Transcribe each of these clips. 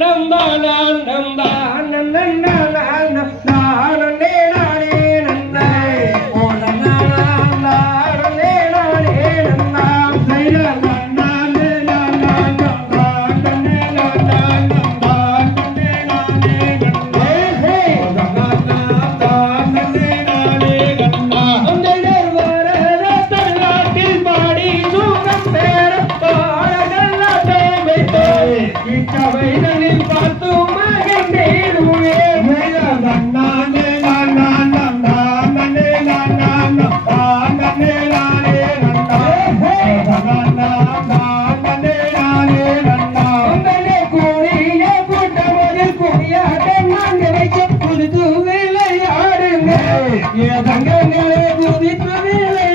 நம்பாடான் நம்பா நன்னா கங்கை மேலே குதித்து மேலே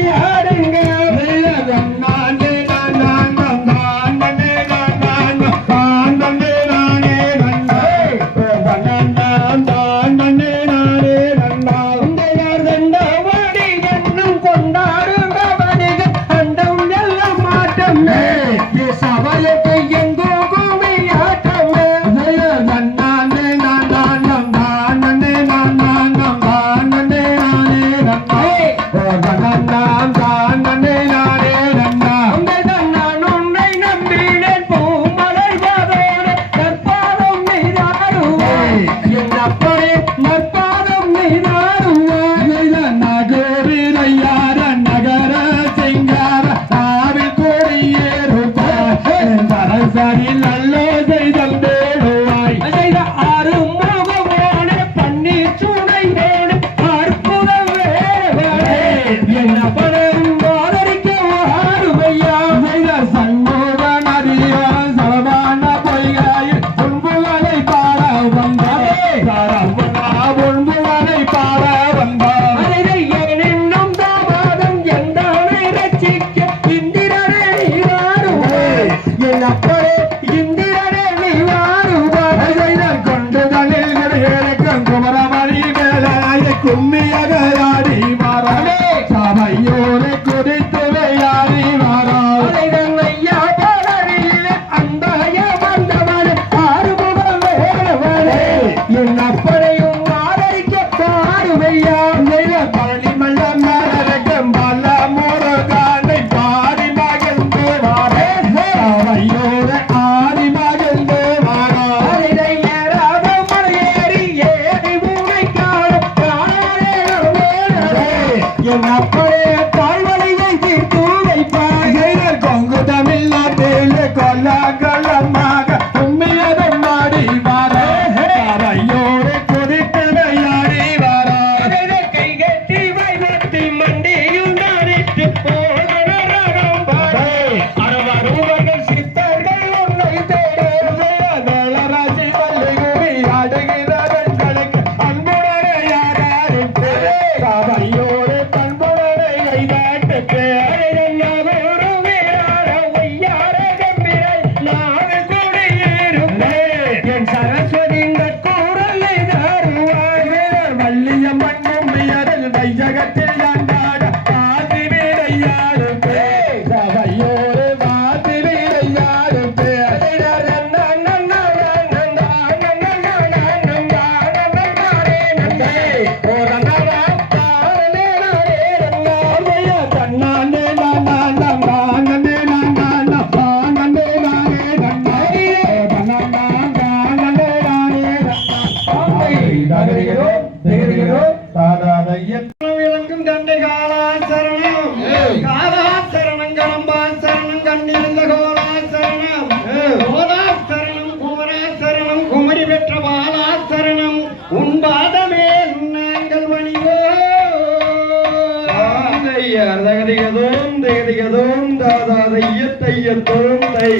na பெற்ற அழகெல்லாம் விளங்கும் கண்டை காலா சரணம். காலா சரணம் கரம்பா சரணம் கண்டிருந்த கோலா சரணம். கோலா சரணம் குமரா சரணம் குமரி பெற்ற பாலா சரணம். உன் பாதமே நாங்கள் மணிவோ தகதிகதோம் தகதிகதோம் தாதா தைய தை.